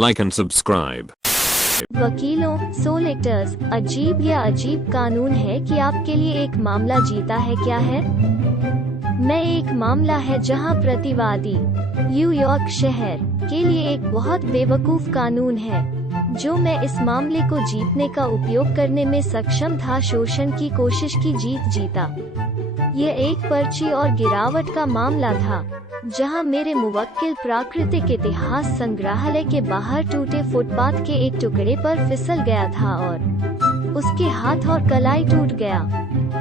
like and subscribe. वकीलों, solicitors, अजीब या अजीब कानून है कि आपके लिए एक मामला जीता है क्या है? मैं एक मामला है जहां प्रतिवादी न्यूयॉर्क शहर के लिए एक बहुत बेवकूफ कानून है जो मैं इस मामले को जीतने का उपयोग करने में सक्षम था। शोषण की कोशिश की जीता। यह एक पर्ची और गिरावट का मामला था जहां मेरे मुवक्किल प्राकृतिक इतिहास संग्रहालय के बाहर टूटे फुटपाथ के एक टुकड़े पर फिसल गया था और उसके हाथ और कलाई टूट गया।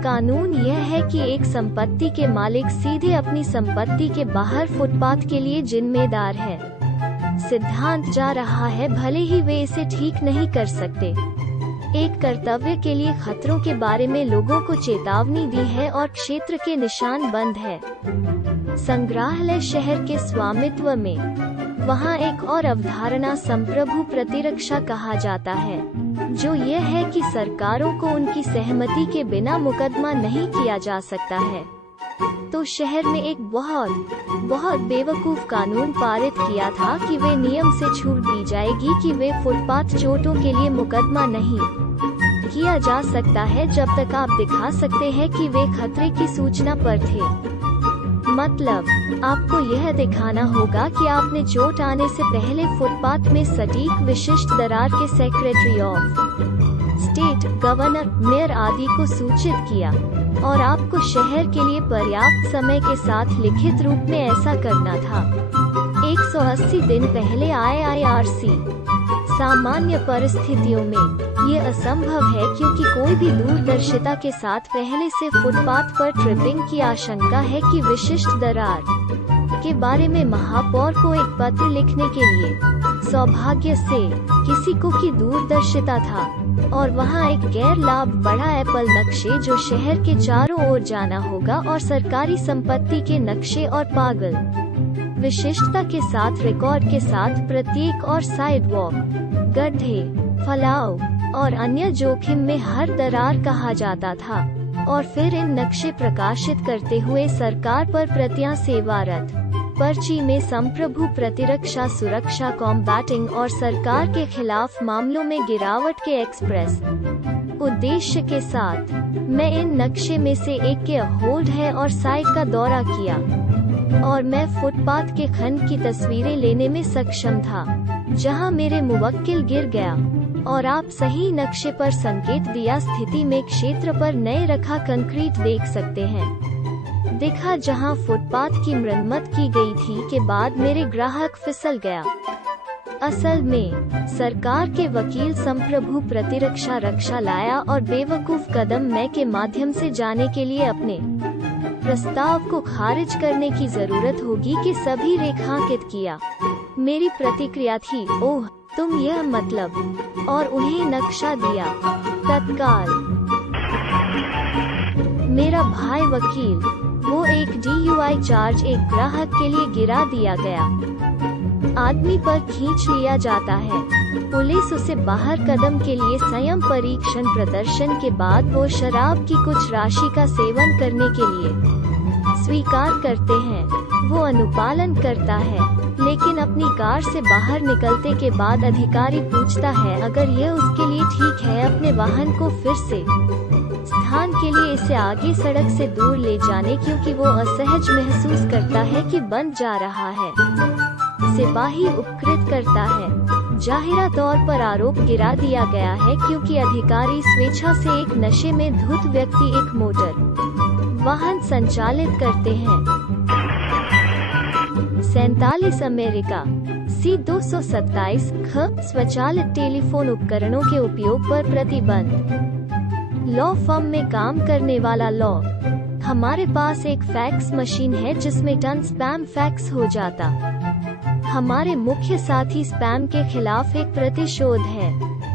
कानून यह है कि एक संपत्ति के मालिक सीधे अपनी संपत्ति के बाहर फुटपाथ के लिए जिम्मेदार है। सिद्धांत जा रहा है भले ही वे इसे ठीक नहीं कर सकते। एक कर्तव्य के लिए खतरों के बारे में लोगों को चेतावनी दी है और क्षेत्र के निशान बंद है। संग्रहालय शहर के स्वामित्व में। वहाँ एक और अवधारणा संप्रभु प्रतिरक्षा कहा जाता है, जो यह है कि सरकारों को उनकी सहमति के बिना मुकदमा नहीं किया जा सकता है। तो शहर में एक बहुत बेवकूफ कानून पारित किया था कि वे नियम से छूट दी जाएगी कि वे फुटपाथ चोटों के लिए मुकदमा नहीं किया जा सकता है जब तक आप दिखा सकते हैं कि वे खतरे की सूचना पर थे। मतलब आपको यह दिखाना होगा कि आपने चोट आने से पहले फुटपाथ में सटीक विशिष्ट दरार के secretary of state, governor, mayor आदि को सूचित किया और आपको शहर के लिए पर्याप्त समय के साथ लिखित रूप में ऐसा करना था। 180 दिन पहले IIRC। सामान्य परिस्थितियों में ये असंभव है क्योंकि कोई भी दूरदर्शिता के साथ पहले से फुटपाथ पर ट्रिपिंग की आशंका है कि विशिष्ट दरार के बारे में महापौर को एक पत्र लिखने के लिए सौभाग्य से किसी को की दूरदर्शिता था और वहाँ एक गैर लाभ बड़ा एप्पल नक्शे जो शहर के चारों ओर जाना होगा और सरकारी संपत्ति के नक्शे और पागल विशिष्टता के साथ रिकॉर्ड के साथ प्रत्येक और साइडवॉक, गड्ढे, फलाव और अन्य जोखिम में हर दरार कहा जाता था और फिर इन नक्शे प्रकाशित करते हुए सरकार पर प्रतियां सेवारत पर्ची में संप्रभु प्रतिरक्षा सुरक्षा कॉम्बैटिंग और सरकार के खिलाफ मामलों में गिरावट के एक्सप्रेस उद्देश्य के साथ। मैं इन नक्शे में से एक के होल्ड है और साइट का दौरा किया और मैं फुटपाथ के खंड की तस्वीरें लेने में सक्षम था जहां मेरे मुवक्किल गिर गया और आप सही नक्शे पर संकेत दिया स्थिति में क्षेत्र पर नए रखा कंक्रीट देख सकते हैं। दिखा जहां फुटपाथ की मरम्मत की गई थी के बाद मेरे ग्राहक फिसल गया। असल में सरकार के वकील संप्रभु प्रतिरक्षा रक्षा लाया और बेवकूफ कदम मैं के माध्यम से जाने के लिए अपने प्रस्ताव को खारिज करने की जरूरत होगी कि सभी रेखांकित किया। मेरी प्रतिक्रिया थी, ओह तुम यह मतलब, और उन्हें नक्शा दिया। तत्काल मेरा भाई वकील, वो एक DUI चार्ज एक ग्राहक के लिए गिरा दिया गया आदमी पर खींच लिया जाता है। पुलिस उसे बाहर कदम के लिए संयम परीक्षण प्रदर्शन के बाद वो शराब की कुछ राशि का सेवन करने के लिए स्वीकार करते हैं। वो अनुपालन करता है लेकिन अपनी कार से बाहर निकलते के बाद अधिकारी पूछता है अगर यह उसके लिए ठीक है अपने वाहन को फिर से स्थान के लिए इसे आगे सड़क से दूर ले जाने क्योंकि वो असहज महसूस करता है कि बंद जा रहा है। सिपाही उपकृत करता है। जाहिरा तौर पर आरोप गिरा दिया गया है क्योंकि अधिकारी स्वेच्छा से एक नशे में धुत व्यक्ति एक मोटर वाहन संचालित करते हैं। 47 अमेरिका C-227 ख स्वचालित टेलीफोन उपकरणों के उपयोग पर प्रतिबंध। लॉ फर्म में काम करने वाला लॉ। हमारे पास एक फैक्स मशीन है जिसमें टन स्पैम फैक्स हो जाता। हमारे मुख्य साथी स्पैम के खिलाफ एक प्रतिशोध है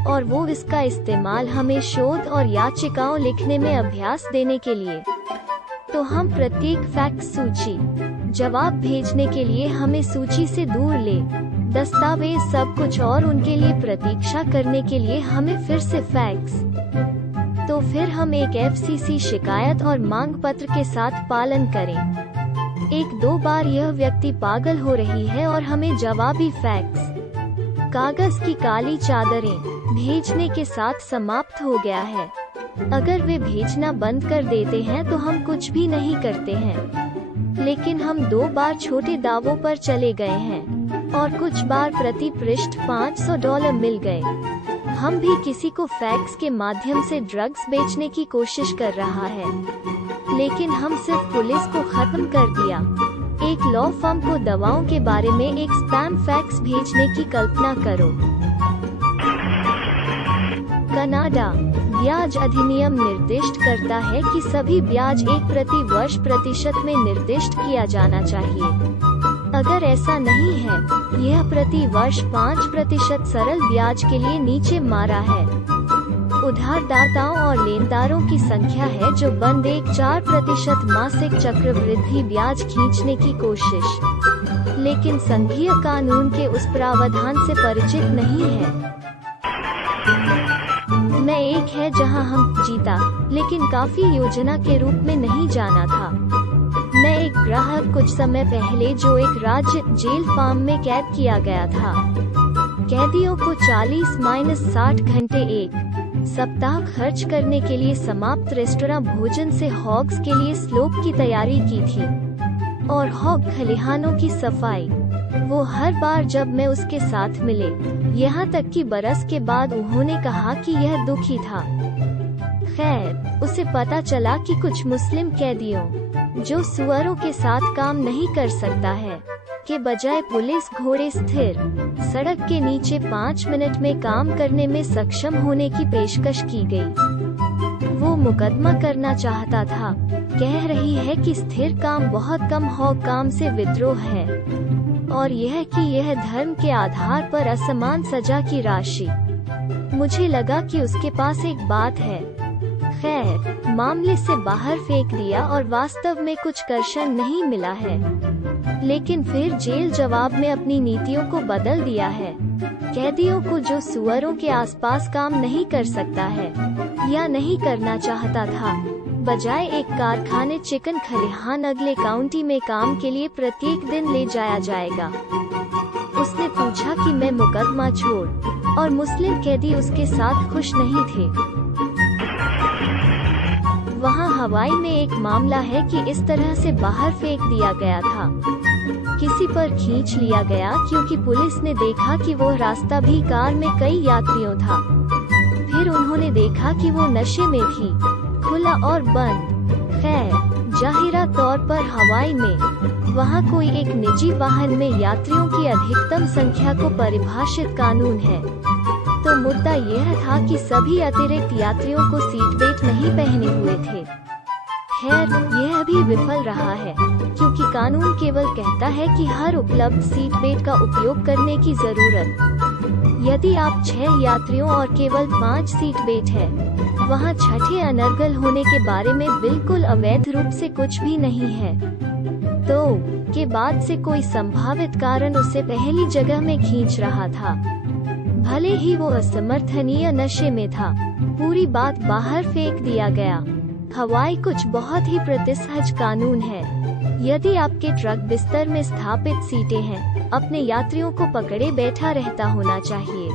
और वो इसका इस्तेमाल हमें शोध और याचिकाओं लिखने में अभ्यास देने के लिए। तो हम प्रत्येक फैक्स सूची जवाब भेजने के लिए हमें सूची से दूर ले दस्तावेज सब कुछ और उनके लिए प्रतीक्षा करने के लिए हमें फिर से फैक्स। तो फिर हम एक FCC शिकायत और मांग पत्र के साथ पालन करें। 1-2 बार यह व्यक्ति पागल हो रही है और हमें जवाबी फैक्स कागज की काली चादरें भेजने के साथ समाप्त हो गया है। अगर वे भेजना बंद कर देते हैं तो हम कुछ भी नहीं करते हैं। लेकिन हम 2 बार छोटे दावों पर चले गए हैं और कुछ बार प्रति पृष्ठ $500 मिल गए। हम भी किसी को फैक्स के माध्यम से ड्रग्स बेचने की कोशिश कर रहा है, लेकिन हम सिर्फ पुलिस को खत्म कर दिया। एक लॉ फर्म को दवाओं के बारे में एक स्पैम फैक्स भेजने की कल्पना करो। कनाडा ब्याज अधिनियम निर्दिष्ट करता है कि सभी ब्याज 1 प्रति वर्ष प्रतिशत में निर्दिष्ट किया जाना चाहिए। अगर ऐसा नहीं है, यह प्रति वर्ष 5% सरल ब्याज के लिए नीचे मारा है। उधारदाताओं और लेनदारों की संख्या है जो बंद 4% मासिक चक्रवृद्धि ब्याज खींचने की कोशिश, लेकिन संघीय कानून के उस प्रावधान से परिचित नहीं है। मैं एक है जहां हम जीता, लेकिन काफी योजना के रूप में नहीं जाना था। मैं एक ग्राहक कुछ समय पहले जो एक राज्य जेल फार्म में कैद किया गया था। कैदियों को 40-60 घंटे एक सप्ताह खर्च करने के लिए समाप्त रेस्तरां भोजन से हॉग्स के लिए स्लोप की तैयारी की थी और हॉग खलिहानों की सफाई। वो हर बार जब मैं उसके साथ मिले, यहाँ तक कि बरस के बाद उन्होंने कहा कि यह दुखी था। खैर, उसे पता चला कि कुछ मुस्लिम कैदियों जो सुअरों के साथ काम नहीं कर सकता है के बजाय पुलिस घोड़े स्थिर सड़क के नीचे 5 मिनट में काम करने में सक्षम होने की पेशकश की गई। वो मुकदमा करना चाहता था, कह रही है कि स्थिर काम बहुत कम हॉग काम से विद्रोह है और यह कि यह धर्म के आधार पर असमान सजा की राशि। मुझे लगा कि उसके पास एक बात है। खैर, मामले से बाहर फेंक दिया और वास्तव में कुछ कर्षण नहीं मिला है। लेकिन फिर जेल जवाब में अपनी नीतियों को बदल दिया है। कैदियों को जो सुअरों के आसपास काम नहीं कर सकता है या नहीं करना चाहता था, बजाय एक कारखाने चिकन खलिहान अगले काउंटी में काम के लिए प्रत्येक दिन ले जाया जाएगा। उसने पूछा कि मैं मुकदमा छोड़, और मुस्लिम कैदी उसके साथ खुश नहीं थे। वहाँ हवाई में एक मामला है कि इस तरह से बाहर फेंक दिया गया था। किसी पर खींच लिया गया क्योंकि पुलिस ने देखा कि वो रास्ता भी कार में कई यात्रियों था। फिर उन्होंने देखा कि वो नशे में थी, खुला और बंद। खैर, जाहिरा तौर पर हवाई में वहाँ कोई एक निजी वाहन में यात्रियों की अधिकतम संख्या को परिभाषित कानून है। तो मुद्दा यह था कि सभी अतिरिक्त यात्रियों को सीट बेल्ट नहीं पहने हुए थे। खैर, यह भी विफल रहा है क्योंकि कानून केवल कहता है कि हर उपलब्ध सीट बेल्ट का उपयोग करने की जरूरत। यदि आप 6 यात्रियों और केवल 5 सीट बेल्ट है, वहाँ छठे अनर्गल होने के बारे में बिल्कुल अवैध रूप से कुछ भी नहीं है। तो के बाद से कोई संभावित कारण उसे पहली जगह में खींच रहा था, भले ही वो असमर्थनीय नशे में था। पूरी बात बाहर फेंक दिया गया। हवाई कुछ बहुत ही प्रतिसहज कानून है। यदि आपके ट्रक बिस्तर में स्थापित सीटें हैं, अपने यात्रियों को पकड़े बैठा रहता होना चाहिए।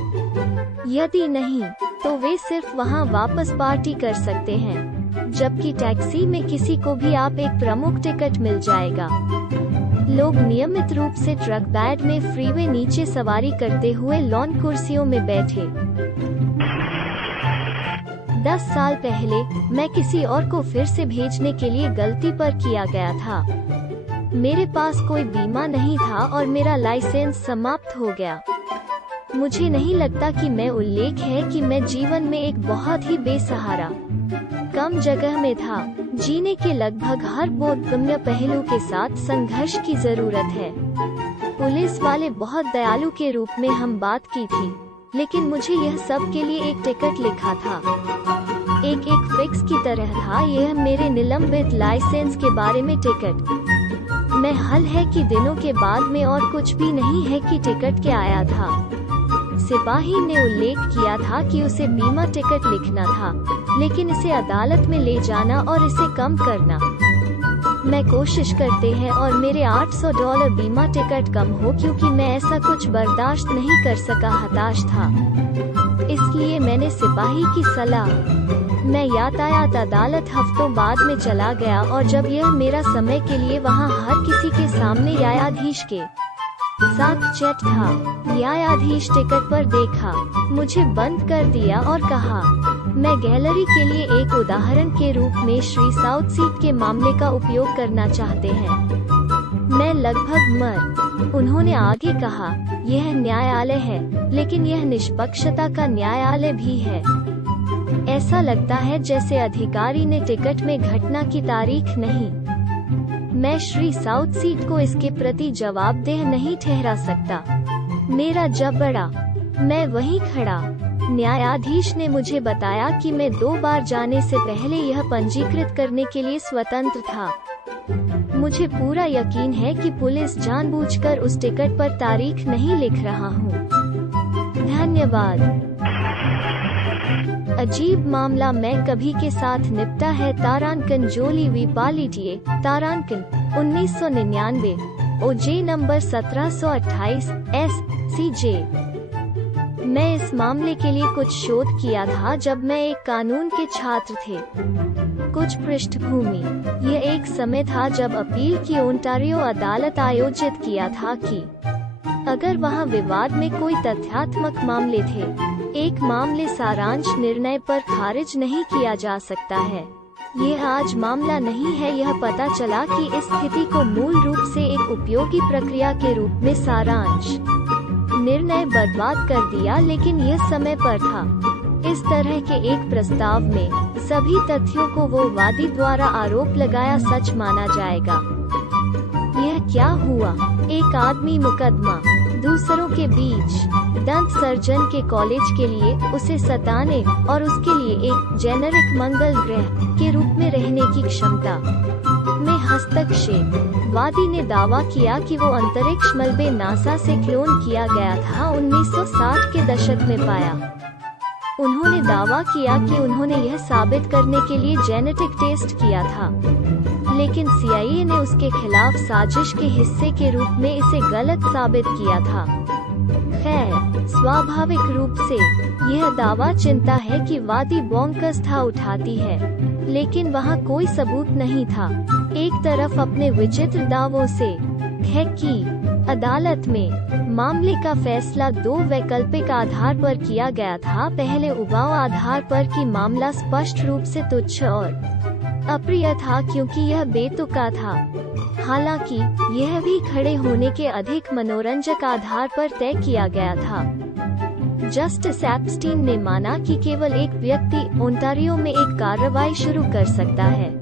यदि नहीं, तो वे सिर्फ वहां वापस पार्टी कर सकते हैं, जबकि टैक्सी में किसी को भी आप एक प्रमुख टिकट मिल जाएगा। लोग नियमित रूप से ट्रक बेड में फ्रीवे नीचे सवारी करते हुए लॉन कुर्सियों में बैठे। 10 साल पहले मैं किसी और को फिर से भेजने के लिए गलती पर किया गया था। मेरे पास कोई बीमा नहीं था और मेरा लाइसेंस समाप्त हो गया। मुझे नहीं लगता कि मैं उल्लेख है कि मैं जीवन में एक बहुत ही बेसहारा कम जगह में था। जीने के लगभग हर बोधगम्य पहलू के साथ संघर्ष की जरूरत है। पुलिस वाले बहुत दयालु के रूप में हम बात की थी, लेकिन मुझे यह सब के लिए एक टिकट लिखा था। एक फिक्स की तरह था। यह मेरे निलंबित लाइसेंस के बारे में टिकट में हल है कि दिनों के बाद में और कुछ भी नहीं है कि टिकट क्या आया था। सिपाही ने उल्लेख किया था कि उसे बीमा टिकट लिखना था, लेकिन इसे अदालत में ले जाना और इसे कम करना मैं कोशिश करते हैं और मेरे $800 बीमा टिकट कम हो, क्योंकि मैं ऐसा कुछ बर्दाश्त नहीं कर सका, हताश था। इसलिए मैंने सिपाही की सलाह। मैं यातायात अदालत हफ्तों बाद में चला गया, और जब यह मेरा समय के लिए वहां हर किसी के सामने न्यायाधीश के साथ चैट था। न्यायाधीश टिकट पर देखा, मुझे बंद कर दिया और कहा, मैं गैलरी के लिए एक उदाहरण के रूप में श्री साउथसीट के मामले का उपयोग करना चाहते हैं। मैं लगभग मर। उन्होंने आगे कहा, यह न्यायालय है, लेकिन यह निष्पक्षता का न्यायालय भी है। ऐसा लगता है जैसे अधिकारी ने टिकट में घटना की तारीख नहीं। मैं श्री साउथसीट को इसके प्रति जवाबदेह नहीं ठहरा सकता। मेरा जबड़ा। मैं वहीं खड़ा। न्यायाधीश ने मुझे बताया कि मैं 2 बार जाने से पहले यह पंजीकृत करने के लिए स्वतंत्र था। मुझे पूरा यकीन है कि पुलिस जानबूझकर उस टिकट पर तारीख नहीं लिख रहा हूँ। धन्यवाद। अजीब मामला मैं कभी के साथ निपटा है। तारांकन जोली वी पालिटिए, तारांकन 1999, OJ नंबर 1728 SCJ। मैं इस मामले के लिए कुछ शोध किया था जब मैं एक कानून के छात्र थे। कुछ पृष्ठभूमि। यह एक समय था जब अपील की ओंटारियो अदालत आयोजित किया था कि अगर वहां विवाद में कोई तथ्यात्मक मामले थे, एक मामले सारांश निर्णय पर खारिज नहीं किया जा सकता है। यह आज मामला नहीं है। यह पता चला कि इस स्थिति को मूल रूप से एक उपयोगी प्रक्रिया के रूप में सारांश निर्णय बर्बाद कर दिया, लेकिन यह समय पर था। इस तरह के एक प्रस्ताव में सभी तथ्यों को वो वादी द्वारा आरोप लगाया सच माना जाएगा। यह क्या हुआ? एक आदमी मुकदमा दूसरों के बीच दंत सर्जन के कॉलेज के लिए उसे सताने और उसके लिए एक जेनेरिक मंगल ग्रह के रूप में रहने की क्षमता में हस्तक्षेप। वादी ने दावा किया कि वो अंतरिक्ष मलबे नासा से क्लोन किया गया था 1960 के दशक में पाया। उन्होंने दावा किया कि उन्होंने यह साबित करने के लिए जेनेटिक टेस्ट किया था, लेकिन CIA ने उसके खिलाफ साजिश के हिस्से के रूप में इसे गलत साबित किया था। खैर, स्वाभाविक रूप से यह दावा चिंता है कि वादी बोंकस था उठाती है, लेकिन वहाँ कोई सबूत नहीं था। एक तरफ अपने विचित्र दावों से है कि अदालत में मामले का फैसला 2 वैकल्पिक आधार पर किया गया था। पहले उबाऊ आधार पर कि मामला स्पष्ट रूप से तुच्छ और अप्रिय था क्योंकि यह बेतुका था। हालांकि यह भी खड़े होने के अधिक मनोरंजक आधार पर तय किया गया था। जस्टिस एप्स्टीन ने माना कि केवल एक व्यक्ति ओंटारियो में एक कार्रवाई शुरू कर सकता है।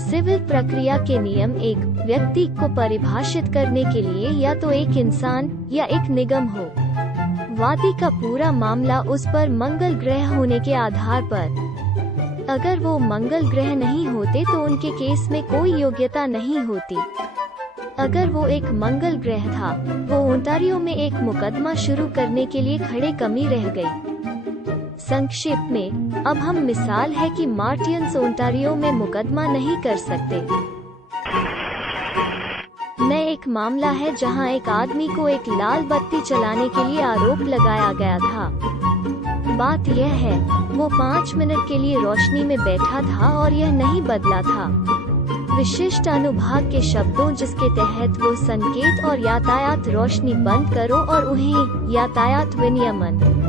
सिविल प्रक्रिया के नियम एक व्यक्ति को परिभाषित करने के लिए या तो एक इंसान या एक निगम हो। वादी का पूरा मामला उस पर मंगल ग्रह होने के आधार पर। अगर वो मंगल ग्रह नहीं होते तो उनके केस में कोई योग्यता नहीं होती। अगर वो एक मंगल ग्रह था, वो ओंटारियो में एक मुकदमा शुरू करने के लिए खड़े कमी रह गई। संक्षेप में, अब हम मिसाल है कि मार्टियंस ओंटारियो में मुकदमा नहीं कर सकते। मैं एक मामला है जहां एक आदमी को एक लाल बत्ती चलाने के लिए आरोप लगाया गया था। बात यह है, वो 5 मिनट के लिए रोशनी में बैठा था और यह नहीं बदला था। विशिष्ट अनुभाग के शब्दों जिसके तहत वो संकेत और यातायात रोशनी बंद करो और उन्हें यातायात विनियमन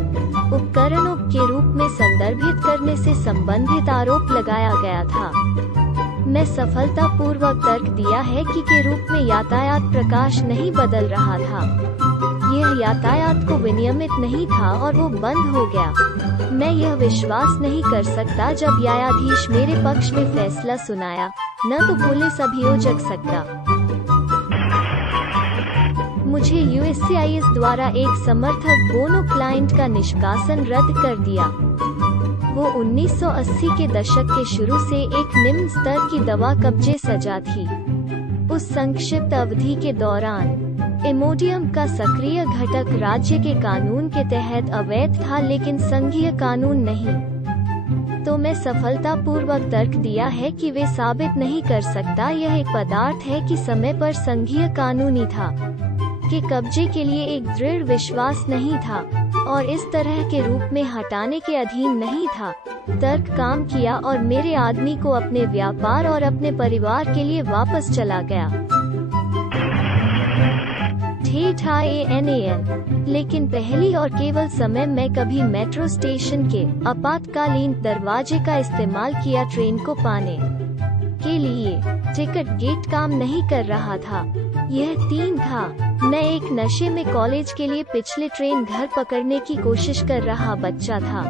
उपकरणों के रूप में संदर्भित करने से संबंधित आरोप लगाया गया था। मैं सफलतापूर्वक तर्क दिया है कि के रूप में यातायात प्रकाश नहीं बदल रहा था। यह यातायात को विनियमित नहीं था और वो बंद हो गया। मैं यह विश्वास नहीं कर सकता जब न्यायाधीश मेरे पक्ष में फैसला सुनाया, न तो पुलिस अभियोजक सकता। मुझे USCIS द्वारा एक समर्थक बोनो क्लाइंट का निष्कासन रद्द कर दिया। वो 1980 के दशक के शुरू से एक निम्न स्तर की दवा कब्जे सजा थी। उस संक्षिप्त अवधि के दौरान इमोडियम का सक्रिय घटक राज्य के कानून के तहत अवैध था, लेकिन संघीय कानून नहीं। तो मैं सफलतापूर्वक तर्क दिया है कि वे साबित नहीं कर सकता यह एक पदार्थ है कि समय पर संघीय कानूनी था, के कब्जे के लिए एक दृढ़ विश्वास नहीं था और इस तरह के रूप में हटाने के अधीन नहीं था। तर्क काम किया और मेरे आदमी को अपने व्यापार और अपने परिवार के लिए वापस चला गया। लेकिन पहली और केवल समय मैं कभी मेट्रो स्टेशन के आपातकालीन दरवाजे का इस्तेमाल किया ट्रेन को पाने के लिए। टिकट गेट काम नहीं कर रहा था। यह 3 था। मैं एक नशे में कॉलेज के लिए पिछले ट्रेन घर पकड़ने की कोशिश कर रहा बच्चा था।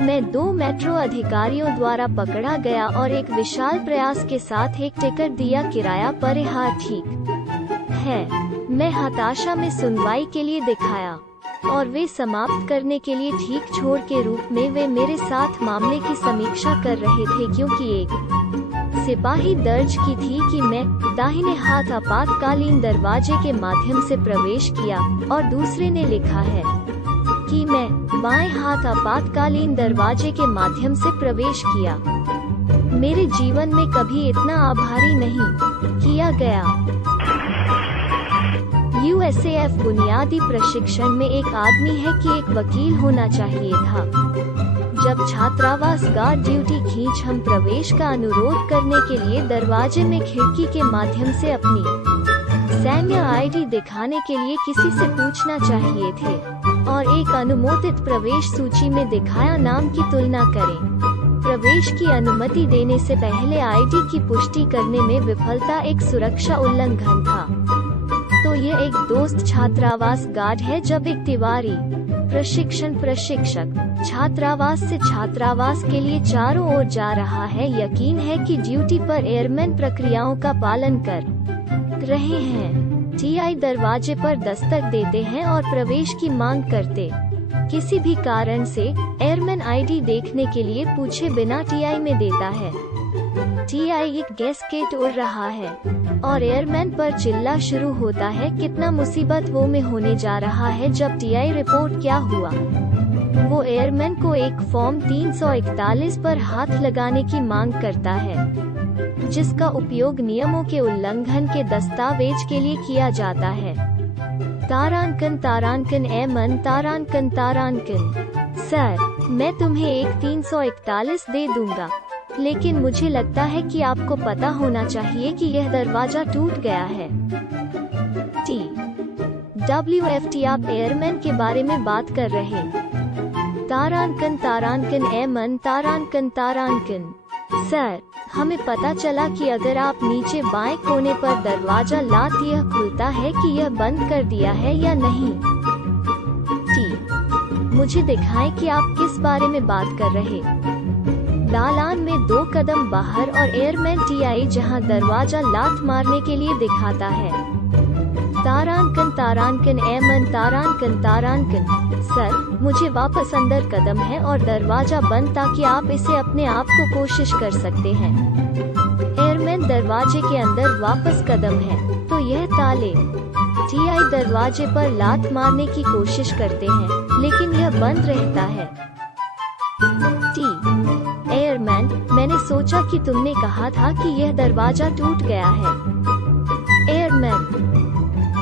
मैं 2 मेट्रो अधिकारियों द्वारा पकड़ा गया और एक विशाल प्रयास के साथ एक टिकट दिया किराया पर। हाँ ठीक है। मैं हताशा में सुनवाई के लिए दिखाया और वे समाप्त करने के लिए ठीक छोर के रूप में वे मेरे साथ मामले की समीक्षा कर रहे थे, क्योंकि एक सिपाही दर्ज की थी कि मैं दाहिने हाथ आपातकालीन दरवाजे के माध्यम से प्रवेश किया और दूसरे ने लिखा है कि मैं बाएं हाथ आपातकालीन दरवाजे के माध्यम से प्रवेश किया। मेरे जीवन में कभी इतना आभारी नहीं किया गया। USAF बुनियादी प्रशिक्षण में एक आदमी है कि एक वकील होना चाहिए था। जब छात्रावास गार्ड ड्यूटी खींच हम प्रवेश का अनुरोध करने के लिए दरवाजे में खिड़की के माध्यम से अपनी सैन्य ID दिखाने के लिए किसी से पूछना चाहिए थे और एक अनुमोदित प्रवेश सूची में दिखाया नाम की तुलना करें। प्रवेश की अनुमति देने से पहले ID की पुष्टि करने में विफलता एक सुरक्षा उल्लंघन था। तो ये एक दोस्त छात्रावास गार्ड है जब एक तिवारी प्रशिक्षक छात्रावास से छात्रावास के लिए चारों ओर जा रहा है। यकीन है कि ड्यूटी पर एयरमैन प्रक्रियाओं का पालन कर रहे हैं। TI दरवाजे पर दस्तक देते हैं और प्रवेश की मांग करते किसी भी कारण से एयरमैन ID देखने के लिए पूछे बिना TI में देता है। TI एक गैसकेट उड़ रहा है और एयरमैन पर चिल्ला शुरू होता है कितना मुसीबत वो में होने जा रहा है। जब TI रिपोर्ट क्या हुआ, वो एयरमैन को एक फॉर्म 341 पर हाथ लगाने की मांग करता है, जिसका उपयोग नियमों के उल्लंघन के दस्तावेज के लिए किया जाता है। तारांकन एमन तारांकन। सर, मैं तुम्हें एक 341 दे दूंगा, लेकिन मुझे लगता है कि आपको पता होना चाहिए कि यह दरवाजा टूट गया है। WFT आप एयरमैन के बारे में बात कर रहे। तारांकन एमन तारांकन। सर, हमें पता चला कि अगर आप नीचे बाएं कोने पर दरवाजा लात यह खुलता है कि यह बंद कर दिया है या नहीं। मुझे दिखाएं कि आप किस बारे में बात कर रहे। दालान में 2 कदम बाहर और एयरमैन TI जहां दरवाजा लात मारने के लिए दिखाता है। तारांकन एमन तारांकन। सर, मुझे वापस अंदर कदम है और दरवाजा बंद ताकि आप इसे अपने आप को कोशिश कर सकते हैं। एयरमैन दरवाजे के अंदर वापस कदम है, तो यह ताले। TI दरवाजे पर लात मारने की कोशिश करते हैं, लेकिन यह बंद रहता है। एयरमैन, मैंने सोचा कि तुमने कहा था कि यह दरवाजा टूट गया है। एयरमैन,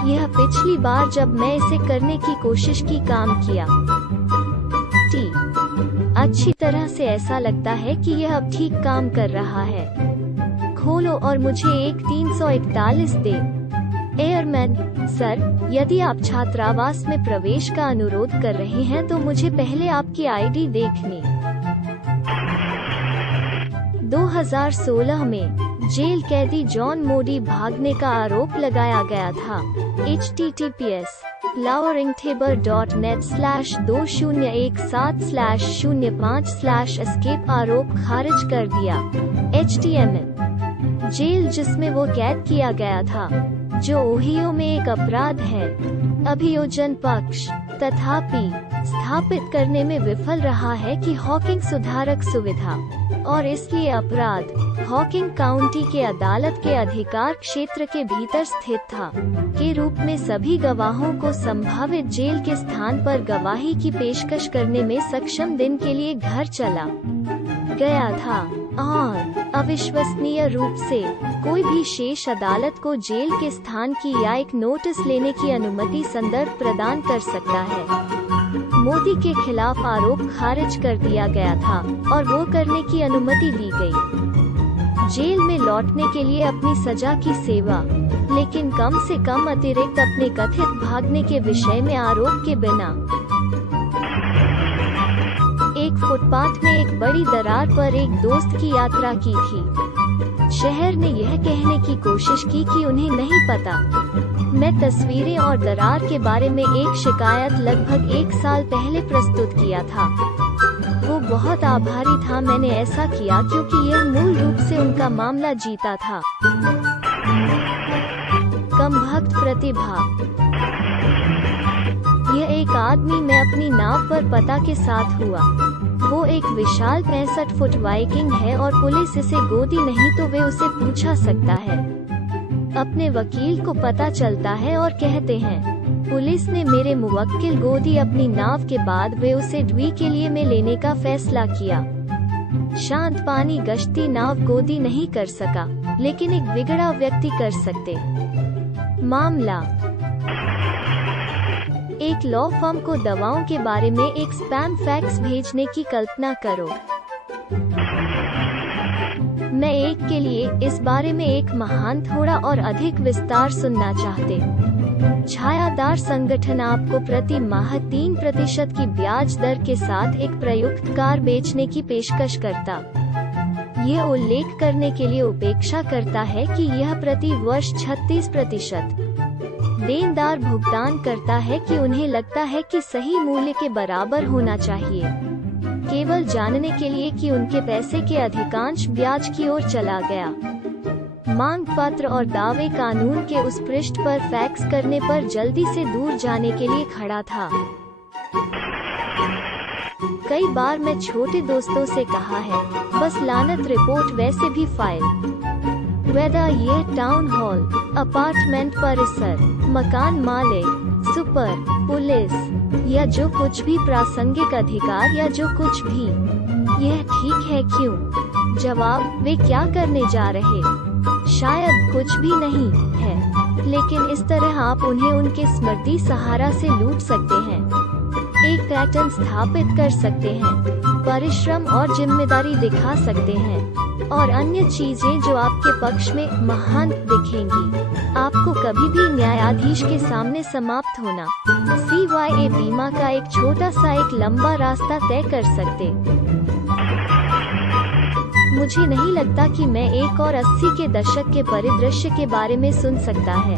यह पिछली बार जब मैं इसे करने की कोशिश की काम किया। अच्छी तरह से ऐसा लगता है कि यह अब ठीक काम कर रहा है। खोलो और मुझे एक 341 दे। एयरमैन, सर, यदि आप छात्रावास में प्रवेश का अनुरोध कर रहे हैं तो मुझे पहले आपकी ID देखनी। 2016 में जेल कैदी जॉन मोडी भागने का आरोप लगाया गया था। https:/2017/05/escape आरोप खारिज कर दिया। HTML जेल जिसमें वो कैद किया गया था, जो ओहियो में एक अपराध है। अभियोजन पक्ष तथापि स्थापित करने में विफल रहा है कि हॉकिंग सुधारक सुविधा और इसलिए अपराध हॉकिंग काउंटी के अदालत के अधिकार क्षेत्र के भीतर स्थित था के रूप में सभी गवाहों को संभावित जेल के स्थान पर गवाही की पेशकश करने में सक्षम दिन के लिए घर चला। गया था और अविश्वसनीय रूप से कोई भी शेष अदालत को जेल के स्थान की या एक नोटिस लेने की अनुमति संदर्भ प्रदान कर सकता है। मोदी के खिलाफ आरोप खारिज कर दिया गया था और वो करने की अनुमति दी गई। जेल में लौटने के लिए अपनी सजा की सेवा, लेकिन कम से कम अतिरिक्त अपने कथित भागने के विषय में आरोप के बिना। एक फुटपाथ में एक बड़ी दरार पर एक दोस्त की यात्रा की थी। शहर ने यह कहने की कोशिश की कि उन्हें नहीं पता। मैं तस्वीरें और दरार के बारे में एक शिकायत लगभग 1 साल पहले प्रस्तुत किया था। वो बहुत आभारी था मैंने ऐसा किया क्योंकि यह मूल रूप से उनका मामला जीता था। कम भक्त प्रतिभा। यह एक आदमी मैं अपनी नाव पर पता के साथ हुआ। वो एक विशाल 65 फुट वाइकिंग है और पुलिस इसे गोदी नहीं तो वे उसे पूछा सकता है। अपने वकील को पता चलता है और कहते हैं पुलिस ने मेरे मुवक्किल गोदी अपनी नाव के बाद वे उसे ड्वी के लिए में लेने का फैसला किया। शांत पानी गश्ती नाव गोदी नहीं कर सका, लेकिन एक बिगड़ा व्यक्ति कर सकते। मामला। एक लॉ फर्म को दवाओं के बारे में एक स्पैम फैक्स भेजने की कल्पना करो। मैं एक के लिए इस बारे में एक महान थोड़ा और अधिक विस्तार सुनना चाहते। छायादार संगठन आपको प्रति माह 3% की ब्याज दर के साथ एक प्रयुक्त कार बेचने की पेशकश करता। यह उल्लेख करने के लिए उपेक्षा करता है कि यह प्रति वर्ष 36% देनदार भुगतान करता है कि उन्हें लगता है कि सही मूल्य के बराबर होना चाहिए, केवल जानने के लिए कि उनके पैसे के अधिकांश ब्याज की ओर चला गया। मांग पत्र और दावे कानून के उस पृष्ठ पर फैक्स करने पर जल्दी से दूर जाने के लिए खड़ा था। कई बार मैं छोटे दोस्तों से कहा है, बस लानत रिपोर्ट वैसे भी फाइल। वेदा ये टाउन हॉल, अपार्टमेंट परिसर, मकान मालिक, सुपर, पुलिस या जो कुछ भी प्रासंगिक अधिकार या जो कुछ भी। यह ठीक है क्यों? जवाब, वे क्या करने जा रहे? शायद कुछ भी नहीं है, लेकिन इस तरह आप उन्हें उनके स्मृति सहारा से लूट सकते हैं, एक पैटर्न स्थापित कर सकते हैं, परिश्रम और जिम्मेदारी दिखा सकते हैं और अन्य चीजें जो आपके पक्ष में महान दिखेंगी। आपको कभी भी न्यायाधीश के सामने समाप्त होना CYA बीमा का एक छोटा सा एक लंबा रास्ता तय कर सकते। मुझे नहीं लगता कि मैं 1 और 80 के दशक के परिदृश्य के बारे में सुन सकता है।